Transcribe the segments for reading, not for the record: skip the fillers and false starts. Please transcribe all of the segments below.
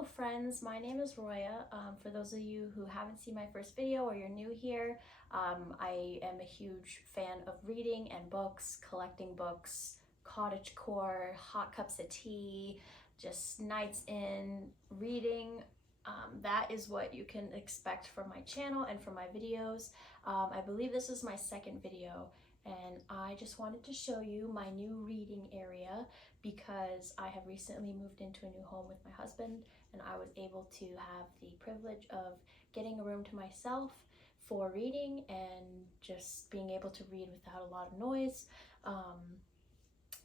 Hello friends, my name is Roya. For those of you who haven't seen my first video or you're new here, I am a huge fan of reading and books, collecting books, cottagecore, hot cups of tea, just nights in reading. That is what you can expect from my channel and from my videos. I believe this is my second video, and I just wanted to show you my new reading area because I have recently moved into a new home with my husband, and I was able to have the privilege of getting a room to myself for reading and just being able to read without a lot of noise.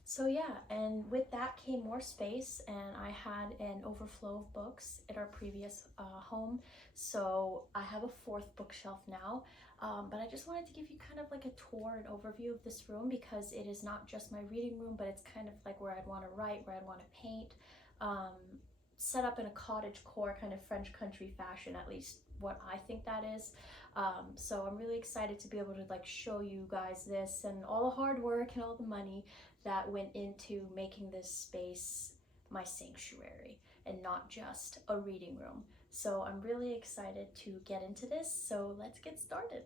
So yeah, and with that came more space, and I had an overflow of books at our previous home, so I have a fourth bookshelf now. But I just wanted to give you kind of like a tour and overview of this room because it is not just my reading room, but it's kind of like where I'd want to write, where I'd want to paint, set up in a cottagecore kind of French country fashion, at least what I think that is. So I'm really excited to be able to like show you guys this and all the hard work and all the money that went into making this space my sanctuary and not just a reading room. So I'm really excited to get into this, so let's get started.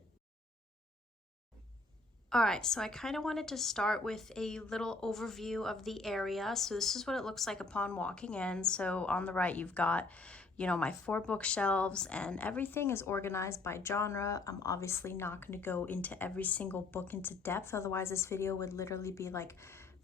All right, so I kind of wanted to start with a little overview of the area. So this is what it looks like upon walking in. So on the right, you've got, my 4 bookshelves, and everything is organized by genre. I'm obviously not going to go into every single book into depth. Otherwise, this video would literally be like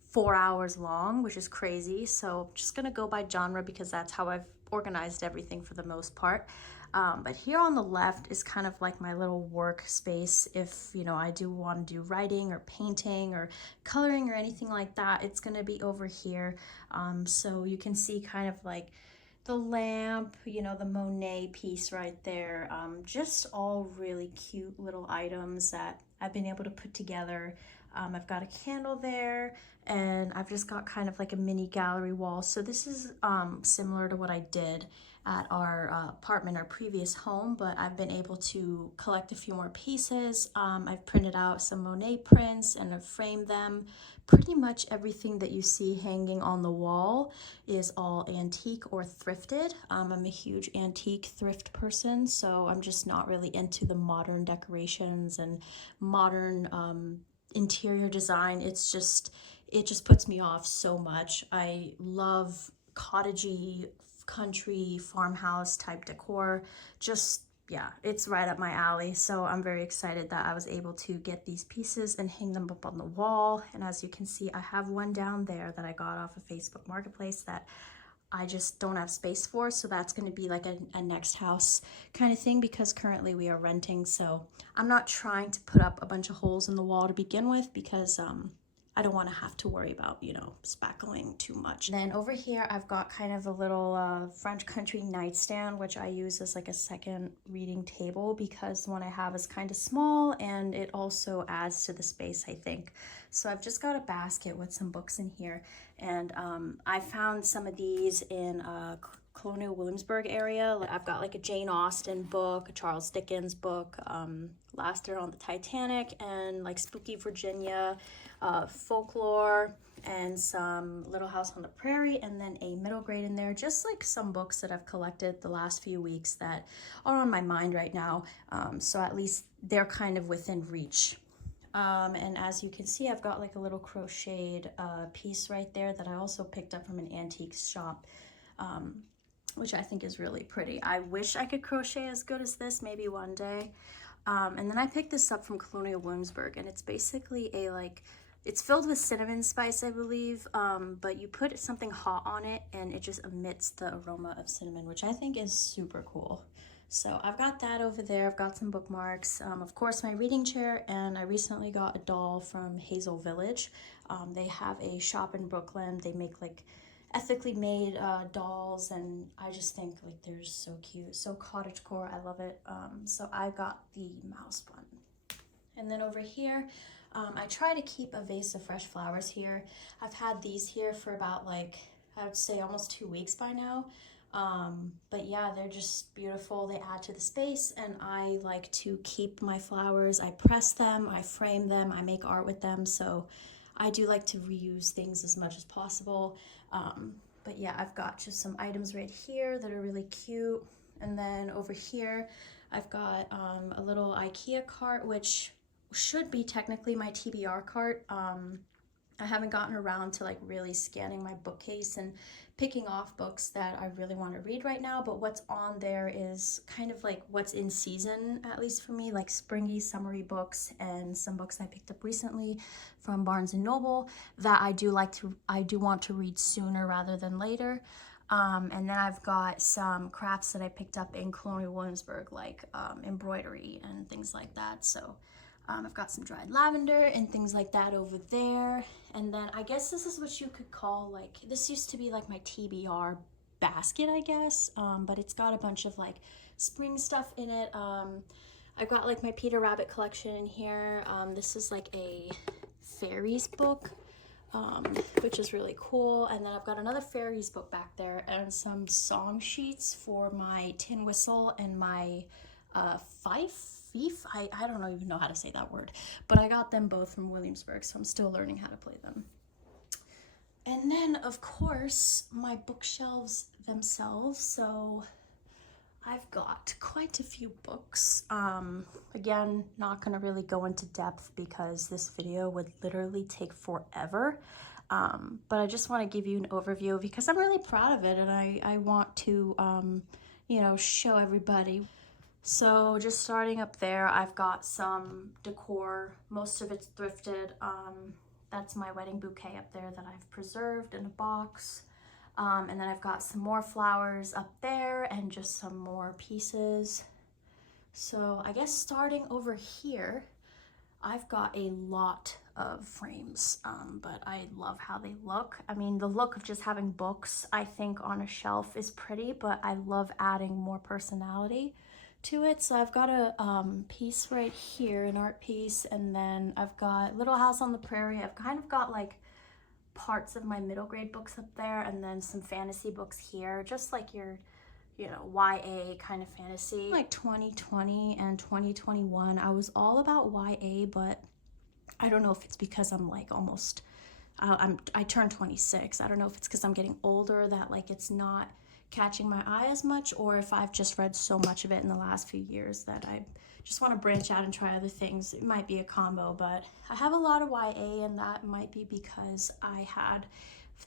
4 hours long, which is crazy. So I'm just going to go by genre because that's how I've organized everything for the most part. But here on the left is kind of like my little workspace. If, I do want to do writing or painting or coloring or anything like that, it's going to be over here. So you can see kind of like the lamp, the Monet piece right there. Just all really cute little items that I've been able to put together. I've got a candle there, and I've just got kind of like a mini gallery wall. So this is similar to what I did at our apartment, our previous home, but I've been able to collect a few more pieces. I've printed out some Monet prints and I've framed them. Pretty much everything that you see hanging on the wall is all antique or thrifted. I'm a huge antique thrift person, so I'm just not really into the modern decorations and modern interior design. It just puts me off so much. I love cottagey, country, farmhouse type decor. Yeah, it's right up my alley. So I'm very excited that I was able to get these pieces and hang them up on the wall. And as you can see, I have one down there that I got off of Facebook Marketplace that I just don't have space for, so that's going to be like a next house kind of thing because currently we are renting. So I'm not trying to put up a bunch of holes in the wall to begin with because I don't want to have to worry about, spackling too much. Then over here, I've got kind of a little French country nightstand, which I use as like a second reading table because the one I have is kind of small and it also adds to the space, I think. So I've just got a basket with some books in here, and I found some of these in Colonial Williamsburg area. I've got like a Jane Austen book, a Charles Dickens book, Last Year on the Titanic, and like Spooky Virginia, folklore, and some Little House on the Prairie, and then a middle grade in there. Just like some books that I've collected the last few weeks that are on my mind right now. So at least they're kind of within reach. And as you can see, I've got like a little crocheted piece right there that I also picked up from an antique shop, which I think is really pretty. I wish I could crochet as good as this, maybe one day. And then I picked this up from Colonial Williamsburg, and it's basically it's filled with cinnamon spice, I believe, but you put something hot on it and it just emits the aroma of cinnamon, which I think is super cool. So I've got that over there. I've got some bookmarks, of course my reading chair, and I recently got a doll from Hazel Village. They have a shop in Brooklyn. They make like ethically made dolls, and I just think like they're so cute, so cottagecore. I love it. So I got the mouse one. And then over here, I try to keep a vase of fresh flowers here. I've had these here for about I would say almost 2 weeks by now. But yeah, they're just beautiful. They add to the space, and I like to keep my flowers. I press them, I frame them, I make art with them. So I do like to reuse things as much as possible. But yeah, I've got just some items right here that are really cute. And then over here, I've got a little IKEA cart, which should be technically my TBR cart. I haven't gotten around to like really scanning my bookcase and picking off books that I really want to read right now, but what's on there is kind of like what's in season, at least for me, like springy, summery books and some books I picked up recently from Barnes and Noble that I do want to read sooner rather than later. And then I've got some crafts that I picked up in Colonial Williamsburg, like embroidery and things like that. So I've got some dried lavender and things like that over there. And then I guess this is what you could call like, this used to be like my TBR basket, I guess. But it's got a bunch of like spring stuff in it. I've got like my Peter Rabbit collection in here. This is like a fairies book, which is really cool. And then I've got another fairies book back there and some song sheets for my tin whistle and my fife. I don't even know how to say that word, but I got them both from Williamsburg, so I'm still learning how to play them. And then, of course, my bookshelves themselves. So I've got quite a few books. Again, not going to really go into depth because this video would literally take forever. But I just want to give you an overview because I'm really proud of it, and I want to, you know, show everybody. So just starting up there, I've got some decor. Most of it's thrifted. That's my wedding bouquet up there that I've preserved in a box. And then I've got some more flowers up there and just some more pieces. So I guess starting over here, I've got a lot of frames, but I love how they look. I mean, the look of just having books, I think, on a shelf is pretty, but I love adding more personality to it. So I've got a piece right here, an art piece, and then I've got Little House on the Prairie. I've kind of got like parts of my middle grade books up there, and then some fantasy books here, just like your, you know, YA kind of fantasy. Like 2020 and 2021, I was all about YA, but I don't know if it's because I'm like almost, I turned 26. I don't know if it's because I'm getting older that like it's not catching my eye as much, or if I've just read so much of it in the last few years that I just want to branch out and try other things. It might be a combo, but I have a lot of YA, and that might be because I had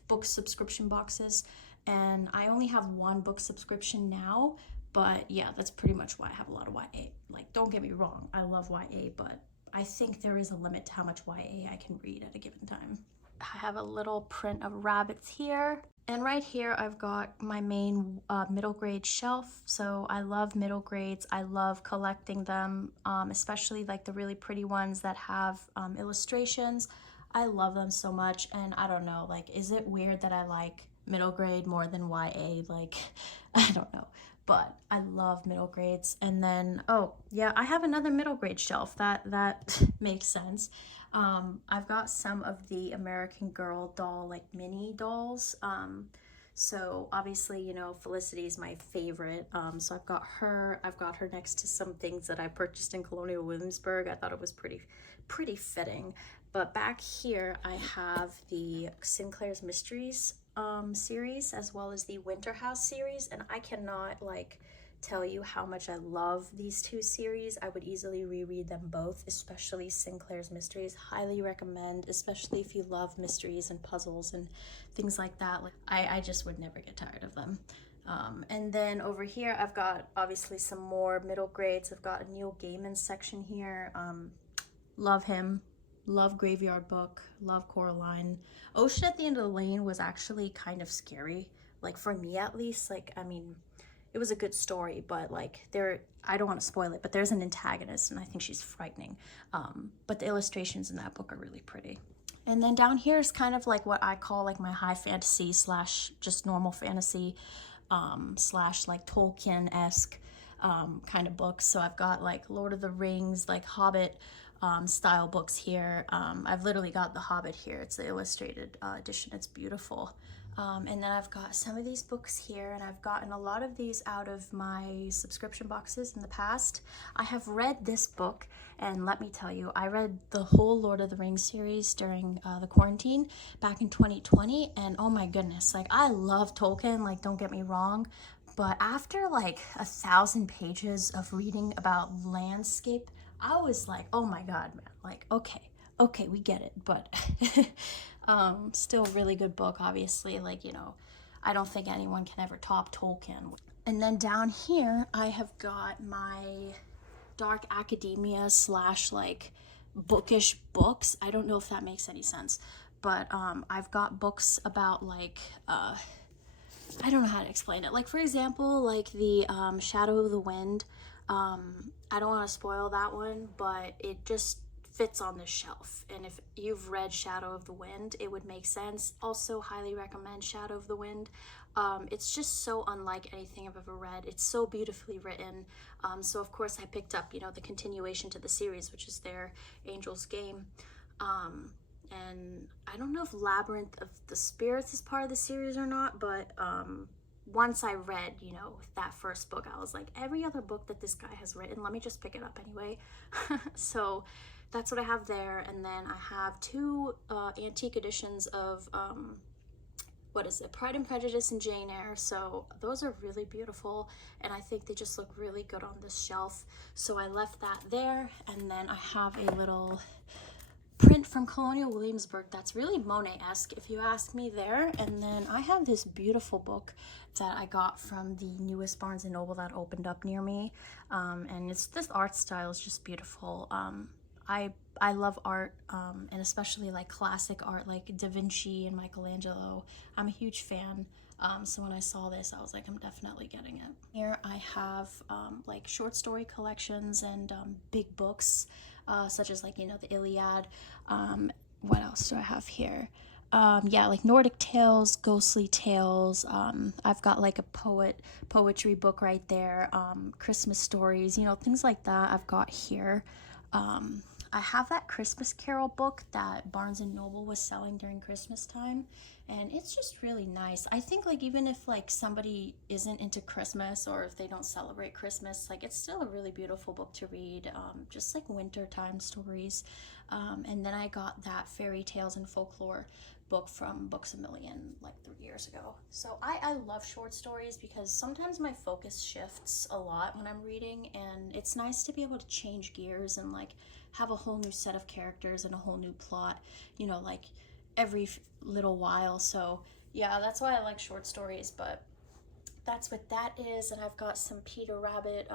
book subscription boxes, and I only have one book subscription now. But yeah, that's pretty much why I have a lot of YA. Like, don't get me wrong, I love YA, but I think there is a limit to how much YA I can read at a given time. I have a little print of rabbits here. And right here, I've got my main middle grade shelf. So I love middle grades. I love collecting them, especially like the really pretty ones that have illustrations. I love them so much. And I don't know, like, is it weird that I like middle grade more than YA? Like, I don't know. But I love middle grades. And then, oh yeah, I have another middle grade shelf. That makes sense. I've got some of the American Girl doll, like mini dolls. So obviously, you know, Felicity is my favorite. So I've got her next to some things that I purchased in Colonial Williamsburg. I thought it was pretty fitting. But back here, I have the Sinclair's Mysteries series, as well as the Winter House series, and I cannot like tell you how much I love these two series. I would easily reread them both, especially Sinclair's Mysteries. Highly recommend, especially if you love mysteries and puzzles and things like that. Like, I just would never get tired of them. And then over here, I've got obviously some more middle grades. I've got a Neil Gaiman section here. Love him. Love Graveyard Book, love Coraline. Ocean at the End of the Lane was actually kind of scary, like for me at least. Like, I mean, it was a good story, but like I don't want to spoil it, but there's an antagonist and I think she's frightening. But the illustrations in that book are really pretty. And then down here is kind of like what I call like my high fantasy slash just normal fantasy slash like Tolkien-esque kind of books. So I've got like Lord of the Rings, like Hobbit style books here. I've literally got The Hobbit here. It's the illustrated edition. It's beautiful. And then I've got some of these books here, and I've gotten a lot of these out of my subscription boxes in the past. I have read this book, and let me tell you, I read the whole Lord of the Rings series during the quarantine back in 2020, and oh my goodness, like I love Tolkien, like don't get me wrong, but after like 1,000 pages of reading about landscape, I was like, oh my God, man, like, okay, we get it, but still really good book, obviously. Like, you know, I don't think anyone can ever top Tolkien. And then down here, I have got my dark academia slash like bookish books. I don't know if that makes any sense, but I've got books about like I don't know how to explain it. Like, for example, like the Shadow of the Wind. I don't want to spoil that one, but it just fits on this shelf. And if you've read Shadow of the Wind, it would make sense. Also, highly recommend Shadow of the Wind. It's just so unlike anything I've ever read. It's so beautifully written. So, of course, I picked up, you know, the continuation to the series, which is their Angel's Game. And I don't know if Labyrinth of the Spirits is part of the series or not, but once I read, you know, that first book, I was like, every other book that this guy has written, let me just pick it up anyway. So that's what I have there. And then I have two antique editions of, what is it, Pride and Prejudice and Jane Eyre. So those are really beautiful, and I think they just look really good on this shelf. So I left that there, and then I have a little print from Colonial Williamsburg that's really Monet-esque, if you ask me there. And then I have this beautiful book that I got from the newest Barnes & Noble that opened up near me, and it's this art style is just beautiful. I love art, and especially like classic art like Da Vinci and Michelangelo. I'm a huge fan. So when I saw this, I was like, I'm definitely getting it. Here I have like short story collections and big books, such as like, you know, the Iliad. What else do I have here? Yeah, like Nordic tales, ghostly tales. I've got like a poetry book right there. Christmas stories, you know, things like that I've got here. I have that Christmas Carol book that Barnes & Noble was selling during Christmas time, and it's just really nice. I think like even if like somebody isn't into Christmas or if they don't celebrate Christmas, like it's still a really beautiful book to read, just like wintertime stories. And then I got that Fairy Tales and Folklore book from Books A Million like 3 years ago. So I love short stories because sometimes my focus shifts a lot when I'm reading, and it's nice to be able to change gears and like have a whole new set of characters and a whole new plot, you know, like every little while. So yeah, that's why I like short stories. But that's what that is. And I've got some Peter Rabbit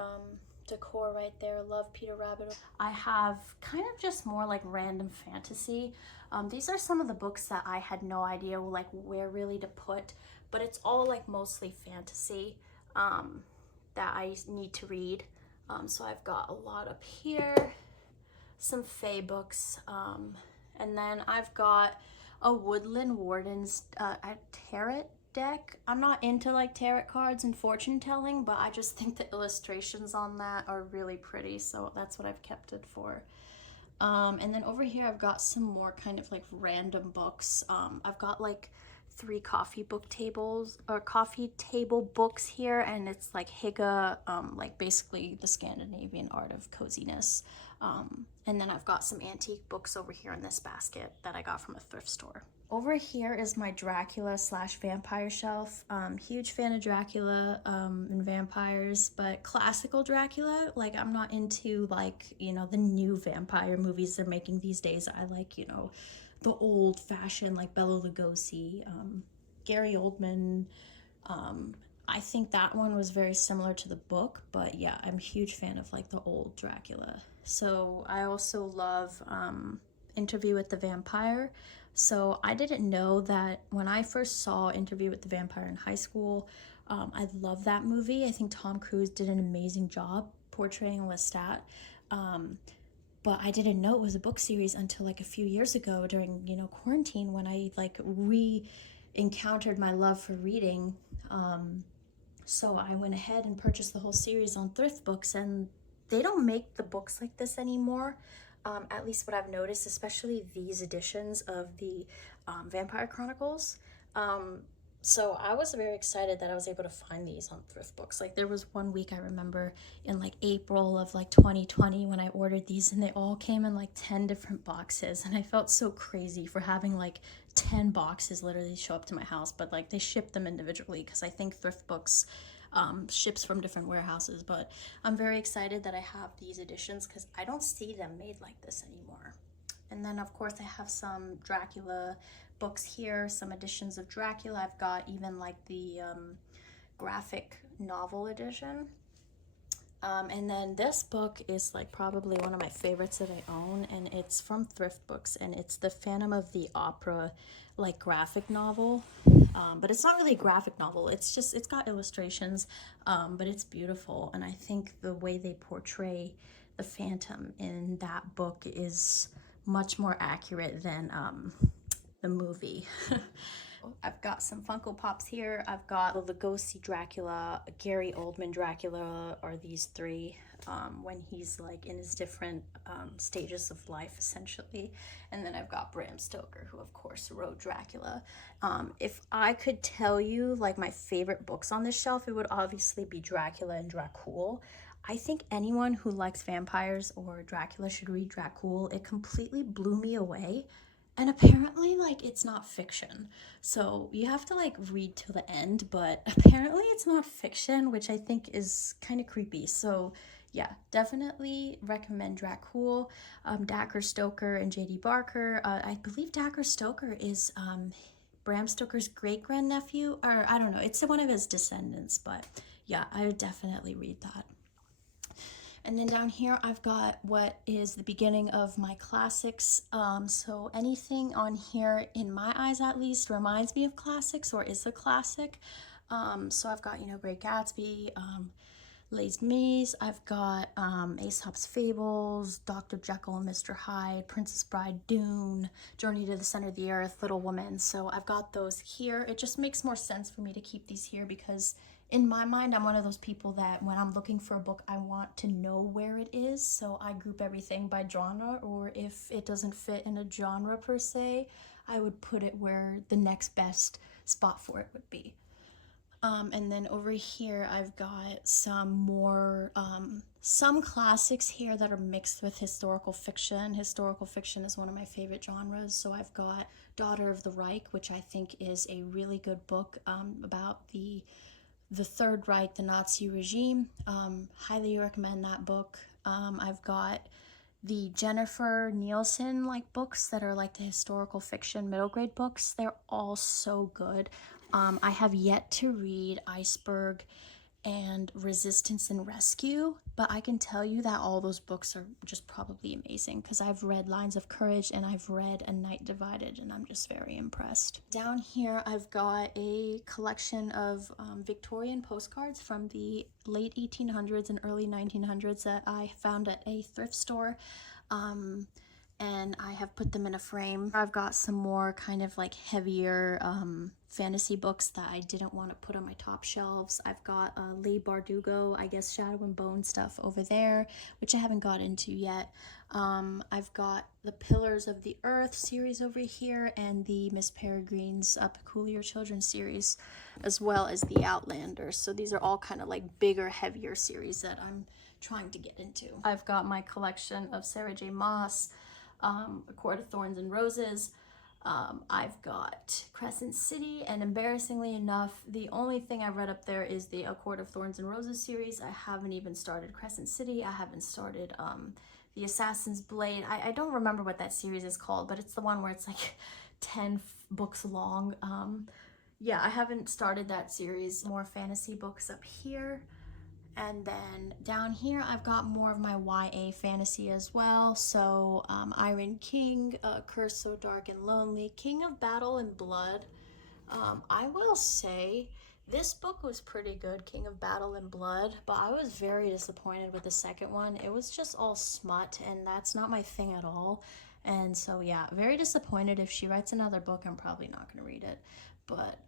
decor right there. Love Peter Rabbit. I have kind of just more like random fantasy. These are some of the books that I had no idea like where really to put, but it's all like mostly fantasy that I need to read. So I've got a lot up here, some Fae books, and then I've got a Woodland Warden's a tarot deck. I'm not into like tarot cards and fortune telling, but I just think the illustrations on that are really pretty, so that's what I've kept it for. And then over here I've got some more kind of like random books. I've got like 3 coffee table books here, and it's like Hygge, like basically the Scandinavian art of coziness. And then I've got some antique books over here in this basket that I got from a thrift store. Over here is my Dracula / vampire shelf. Huge fan of Dracula and vampires, but classical Dracula, like I'm not into like, you know, the new vampire movies they're making these days. I like, you know, the old fashioned like Bela Lugosi, Gary Oldman. I think that one was very similar to the book, but yeah, I'm a huge fan of like the old Dracula. So I also love Interview with the Vampire. So I didn't know that when I first saw Interview with the Vampire in high school. I love that movie. I think Tom Cruise did an amazing job portraying Lestat. But I didn't know it was a book series until like a few years ago during, you know, quarantine, when I like re-encountered my love for reading. So I went ahead and purchased the whole series on thrift books, and they don't make the books like this anymore. At least what I've noticed, especially these editions of the Vampire Chronicles. So I was very excited that I was able to find these on thrift books. Like there was one week I remember in like April of like 2020 when I ordered these, and they all came in like 10 different boxes, and I felt so crazy for having like 10 boxes literally show up to my house, but like they shipped them individually because I think thrift books ships from different warehouses. But I'm very excited that I have these editions because I don't see them made like this anymore. And then of course I have some Dracula books here, some editions of Dracula. I've got even like the graphic novel edition. And then this book is like probably one of my favorites that I own, and it's from Thrift Books, and it's the Phantom of the Opera like graphic novel. But it's not really a graphic novel, it's got illustrations, but it's beautiful. And I think the way they portray the Phantom in that book is much more accurate than the movie. I've got some Funko Pops here. I've got Lugosi Dracula, Gary Oldman Dracula, are these three when he's like in his different stages of life essentially. And then I've got Bram Stoker, who of course wrote Dracula. If I could tell you like my favorite books on this shelf, it would obviously be Dracula and Dracul. I think anyone who likes vampires or Dracula should read Dracul. It completely blew me away. And apparently, like, it's not fiction. So you have to, like, read till the end, but apparently it's not fiction, which I think is kind of creepy. So, yeah, definitely recommend Dracul. Dacre Stoker and J.D. Barker. I believe Dacre Stoker is Bram Stoker's great-grandnephew, or I don't know. It's one of his descendants, but yeah, I would definitely read that. And then down here, I've got what is the beginning of my classics. So anything on here, in my eyes at least, reminds me of classics or is a classic. So I've got, you know, Great Gatsby, Les Mis. I've got Aesop's Fables, Dr. Jekyll and Mr. Hyde, Princess Bride, Dune, Journey to the Center of the Earth, Little Women. So I've got those here. It just makes more sense for me to keep these here because in my mind, I'm one of those people that when I'm looking for a book, I want to know where it is. So I group everything by genre, or if it doesn't fit in a genre per se, I would put it where the next best spot for it would be. And then over here, I've got some more, some classics here that are mixed with historical fiction. Historical fiction is one of my favorite genres. So I've got Daughter of the Reich, which I think is a really good book about the Third Reich, the Nazi regime. Highly recommend that book. I've got the Jennifer Nielsen like books that are like the historical fiction middle grade books. They're all so good. I have yet to read Iceberg and Resistance and Rescue, but I can tell you that all those books are just probably amazing because I've read Lines of Courage and I've read A Night Divided, and I'm just very impressed. Down here, I've got a collection of Victorian postcards from the late 1800s and early 1900s that I found at a thrift store. And I have put them in a frame. I've got some more kind of like heavier fantasy books that I didn't want to put on my top shelves. I've got Leigh Bardugo, I guess Shadow and Bone stuff over there, which I haven't got into yet. I've got the Pillars of the Earth series over here and the Miss Peregrine's Peculiar Children series, as well as the Outlanders. So these are all kind of like bigger, heavier series that I'm trying to get into. I've got my collection of Sarah J. Maas, A Court of Thorns and Roses. I've got Crescent City, and embarrassingly enough, the only thing I read up there is the A Court of Thorns and Roses series. I haven't even started Crescent City. I haven't started the Assassin's Blade. I don't remember what that series is called, but it's the one where it's like 10 books long. Yeah, I haven't started that series. More fantasy books up here. And then down here, I've got more of my YA fantasy as well. So Iron King, Curse So Dark and Lonely, King of Battle and Blood. I will say this book was pretty good, King of Battle and Blood, but I was very disappointed with the second one. It was just all smut, and that's not my thing at all. And so yeah, very disappointed. If she writes another book, I'm probably not going to read it. But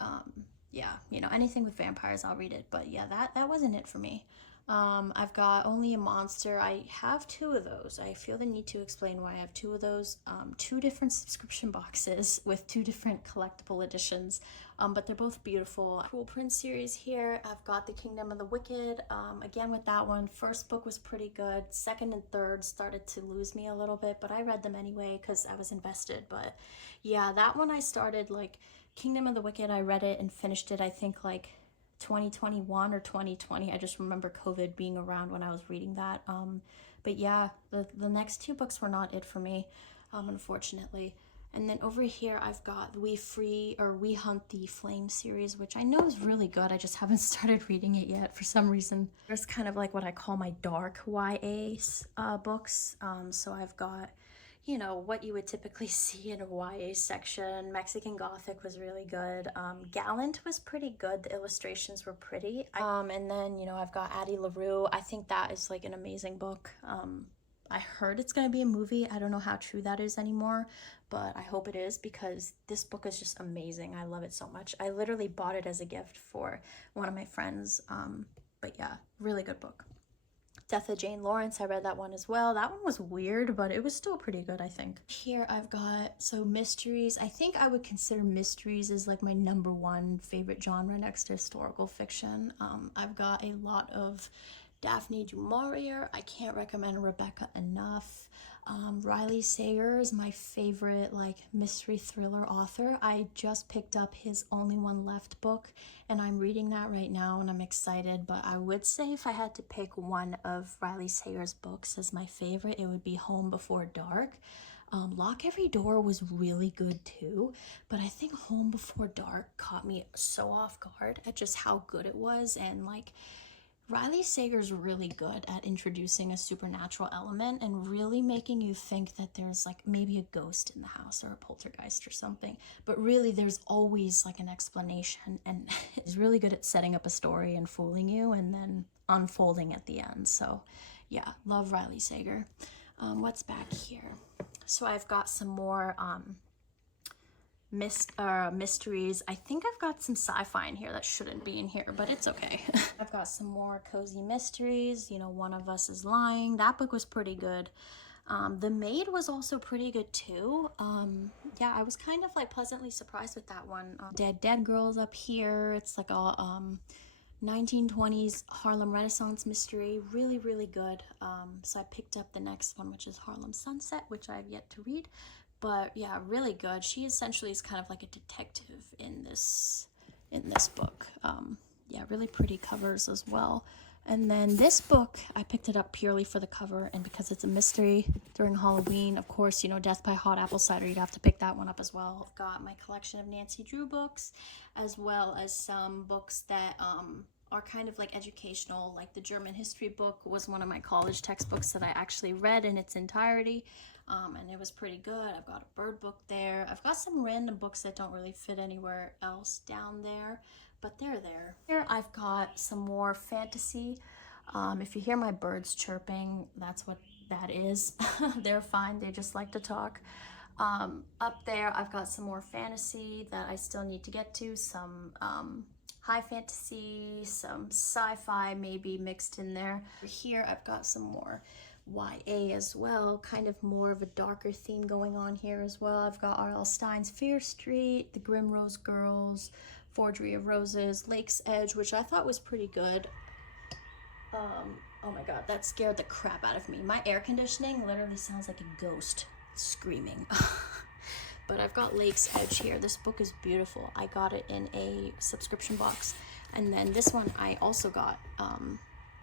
yeah, you know, anything with vampires, I'll read it. But yeah, that wasn't it for me. I've got Only a Monster. I have two of those. I feel the need to explain why I have two of those. Two different subscription boxes with two different collectible editions, but they're both beautiful. Cool Prince series here. I've got The Kingdom of the Wicked. Again with that one, first book was pretty good. Second and third started to lose me a little bit, but I read them anyway because I was invested. But yeah, that one I started, like Kingdom of the Wicked, I read it and finished it, I think like 2021 or 2020. I just remember COVID being around when I was reading that. But yeah, the next two books were not it for me, unfortunately. And then over here I've got We Hunt the Flame series, which I know is really good. I just haven't started reading it yet for some reason. There's kind of like what I call my dark YA books. So I've got, you know, what you would typically see in a YA section. Mexican Gothic was really good. Gallant was pretty good. The illustrations were pretty. And then, you know, I've got Addie LaRue. I think that is like an amazing book. I heard it's going to be a movie. I don't know how true that is anymore, but I hope it is because this book is just amazing. I love it so much. I literally bought it as a gift for one of my friends. But yeah, really good book. Death of Jane Lawrence, I read that one as well. That one was weird, but it was still pretty good, I think. Here I've got, so mysteries. I think I would consider mysteries as like my #1 favorite genre next to historical fiction. I've got a lot of Daphne du Maurier. I can't recommend Rebecca enough. Riley Sager is my favorite like mystery thriller author. I just picked up his Only One Left book and I'm reading that right now and I'm excited, but I would say if I had to pick one of Riley Sager's books as my favorite, it would be Home Before Dark. Lock Every Door was really good too, but I think Home Before Dark caught me so off guard at just how good it was. And like Riley Sager's really good at introducing a supernatural element and really making you think that there's like maybe a ghost in the house or a poltergeist or something, but really there's always like an explanation, and is really good at setting up a story and fooling you and then unfolding at the end. So yeah, love Riley Sager. What's back here? So I've got some more mysteries. I think I've got some sci-fi in here that shouldn't be in here, but it's okay. I've got some more cozy mysteries. You know, One of Us is Lying. That book was pretty good. The Maid was also pretty good too. Yeah, I was kind of like pleasantly surprised with that one. Dead Girls up here. It's like a 1920s Harlem Renaissance mystery. Really, really good. So I picked up the next one, which is Harlem Sunset, which I've yet to read. But yeah, really good. She essentially is kind of like a detective in this book. Yeah, really pretty covers as well. And then this book, I picked it up purely for the cover and because it's a mystery during Halloween. Of course, you know, Death by Hot Apple Cider, you'd have to pick that one up as well. I've got my collection of Nancy Drew books, as well as some books that are kind of like educational. Like the German history book was one of my college textbooks that I actually read in its entirety. And it was pretty good. I've got a bird book there. I've got some random books that don't really fit anywhere else down there, but they're there. Here I've got some more fantasy. If you hear my birds chirping, that's what that is. They're fine. They just like to talk. Up there, I've got some more fantasy that I still need to get to. Some high fantasy, some sci-fi maybe mixed in there. Here I've got some more YA as well, kind of more of a darker theme going on here as well. I've got R.L. Stein's Fear Street, The Grim Rose Girls, Forgery of Roses, Lake's Edge, which I thought was pretty good. Oh my god, that scared the crap out of me. My air conditioning literally sounds like a ghost screaming. But I've got Lake's Edge here. This book is beautiful. I got it in a subscription box. And then this one I also got,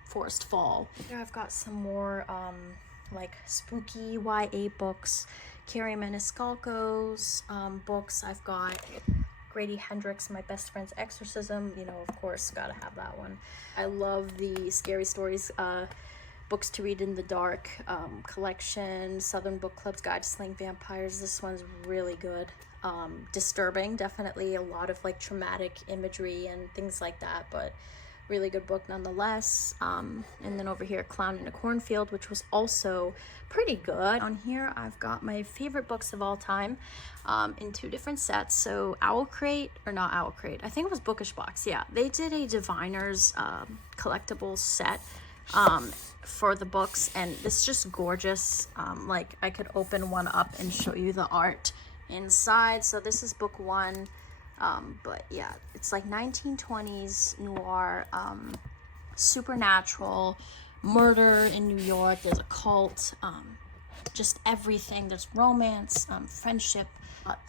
Forest Fall. Here I've got some more like spooky YA books, Carrie Maniscalco's books. I've got Grady Hendrix, My Best Friend's Exorcism. You know, of course, gotta have that one. I love the Scary Stories books to read in the dark collection, Southern Book Club's Guide to Slaying Vampires. This one's really good. Disturbing, definitely a lot of like traumatic imagery and things like that, but really good book nonetheless. And then over here, Clown in a Cornfield, which was also pretty good. On here, I've got my favorite books of all time in two different sets. So Owl Crate, or not Owl Crate, I think it was Bookish Box. Yeah, they did a Diviners collectibles set for the books, and it's just gorgeous. Like I could open one up and show you the art inside. So this is book one. But yeah, it's like 1920s noir, supernatural, murder in New York. There's a cult, just everything. There's romance, friendship.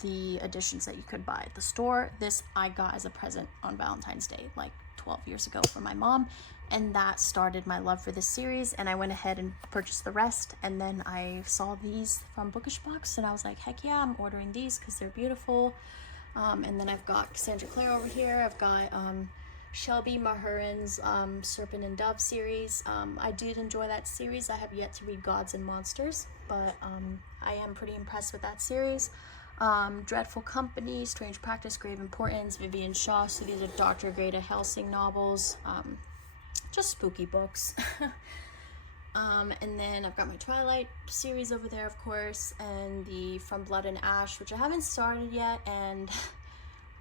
The editions that you could buy at the store. This I got as a present on Valentine's Day, like 12 years ago, from my mom, and that started my love for this series, and I went ahead and purchased the rest. And then I saw these from Bookish Box, and I was like, heck yeah, I'm ordering these because they're beautiful. And then I've got Cassandra Clare over here. I've got Shelby Mahurin's Serpent and Dove series. I did enjoy that series. I have yet to read Gods and Monsters, but I am pretty impressed with that series. Dreadful Company, Strange Practice, Grave Importance, Vivian Shaw. So these are Dr. Greta Helsing novels, just spooky books. And then I've got my Twilight series over there, of course, and the From Blood and Ash, which I haven't started yet, and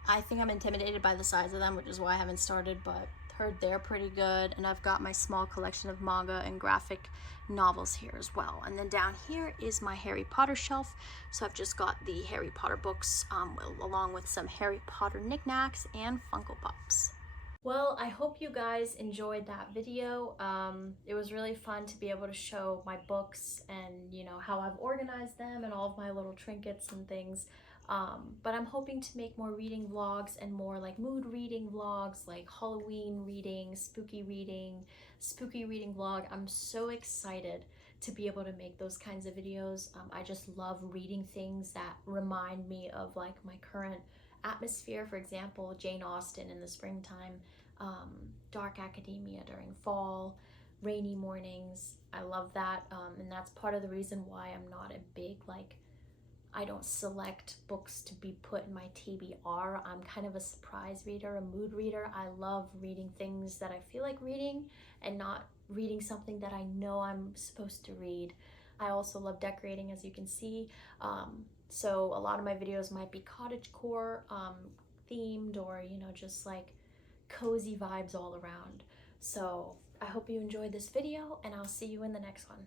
I think I'm intimidated by the size of them, which is why I haven't started, but heard they're pretty good. And I've got my small collection of manga and graphic novels here as well. And then down here is my Harry Potter shelf. So I've just got the Harry Potter books, along with some Harry Potter knickknacks and Funko Pops. Well, I hope you guys enjoyed that video. It was really fun to be able to show my books and, you know, how I've organized them and all of my little trinkets and things. But I'm hoping to make more reading vlogs and more like mood reading vlogs, like Halloween reading, spooky reading vlog. I'm so excited to be able to make those kinds of videos. I just love reading things that remind me of like my current atmosphere. For example, Jane Austen in the springtime, dark academia during fall, rainy mornings. I love that, and that's part of the reason why I'm not a big, like, I don't select books to be put in my TBR. I'm kind of a surprise reader, a mood reader. I love reading things that I feel like reading and not reading something that I know I'm supposed to read. I also love decorating, as you can see. So a lot of my videos might be cottagecore themed, or, you know, just like cozy vibes all around. So I hope you enjoyed this video, and I'll see you in the next one.